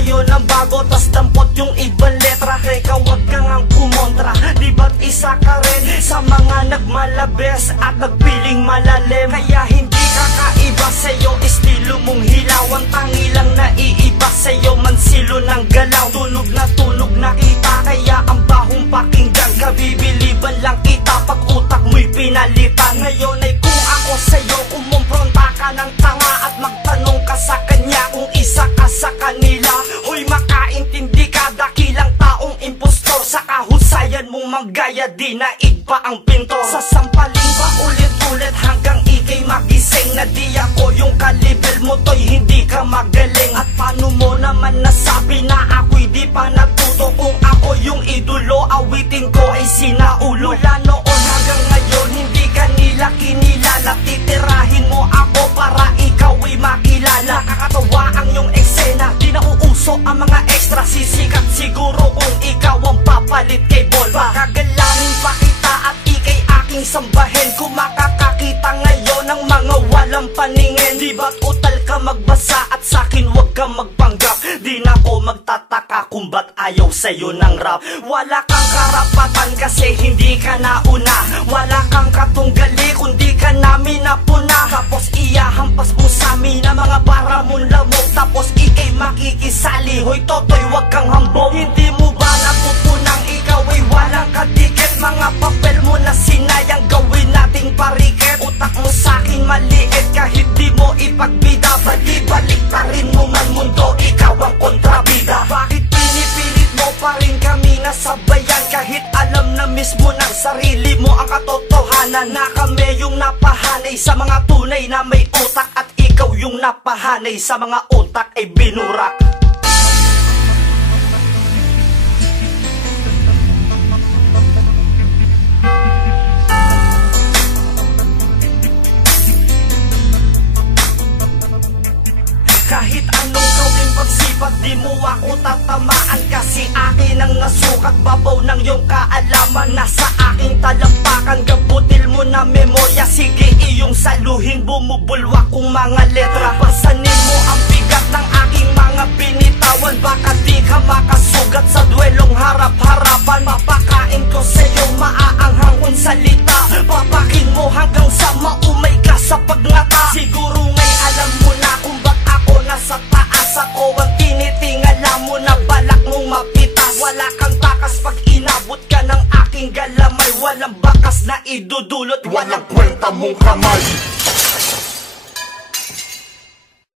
ngayon ang bago, tas dampot yung ibang letra. Teka, wag kang ang kumontra, di ba't isa ka rin sa mga nagmalabes at nagpiling malalim? Kaya hindi kakaiba sa'yo, estilo mong hilawan. Tangi lang naiiba sa'yo, mansilo ng galaw. Tunog na kita, kaya ang bahong pakinggan. Kabibiliban lang kita pag utak mo'y pinalitan. Ngayon ay kung ako sa'yo, kumumpronta ka ng tanga at magtanong ka sa kanya kung isa ka sa kanila. Hoy, makaintindi ka, dakilang taong impostor. Sa kahusayan mong manggaya, di naig pa ang pintor. Sasampalin pa ulit-ulit hanggang ikay magising na di ako yung kalibel mo, to'y hindi ka magaling. At paano mo naman nasabi na ako'y di pa natuto? Kung ako yung idolo, awitin ko ay sinaulo. Mula noon hanggang ngayon, hindi ka nila kinilala. Titirahin mo ako para ikaw ay makilala. Nakakatawa ang iyong eksena, di na uuso ang mga extra. Sisikat siguro kung ikaw ang papalit kay Volva. Kagalangin pa kita at ikay aking sambahin. Kung makakakita ngayon ng mga walang paningin, di ba't utal ka magbasa at sakin wag ka magpanggap? Di na ko magtataka kung ba't ayaw sa'yo ng rap. Wala kang karapatan kasi hindi ka nauna. Wala kang katunggali kundi ka namin napuna. Tapos iyahampas mo sa'min na mga para mong lamok. Tapos ikay makikisali, hoy totoy wag kang hambog. Hindi mo ba natutunang ikaw ay walang kadikit? Mga papel mo na sinayang, gawin nating parikit. Utak mo sa'kin maliit kahit di mo ipagbida. Bali-balik pa rin mo man mundo, ikaw ang kontrabida. Bakit pinipilit mo pa rin kami nasabayan? Kahit alam na mismo ng sarili mo ang katotohanan na kami yung napahanay sa mga tunay na may utak. At ikaw yung napahanay sa mga utak ay binurak. Kahit anong gawing pagsipat, di mo ako tatamaan. Kasi akin ang nasukat, babaw ng iyong kaalaman. Nasa aking talampakan, gabutil mo na memorya. Sige iyong saluhin, bumubulwak kong mga letra. Pasanin mo ang bigat ng aking mga binitawan. Baka di ka makasugat sa duelong harap-harapan. Papakain ko sa'yo maaanghang kong salita. Papakin mo hanggang sa maumay ka sa pagngata. Siguro ngay alam mo na kung nasa taas ako ang tinitingala mo na balak mong mapitas. Wala kang takas pag inabot ka ng aking galamay. Walang bakas na idudulot, walang kwenta mong kamay.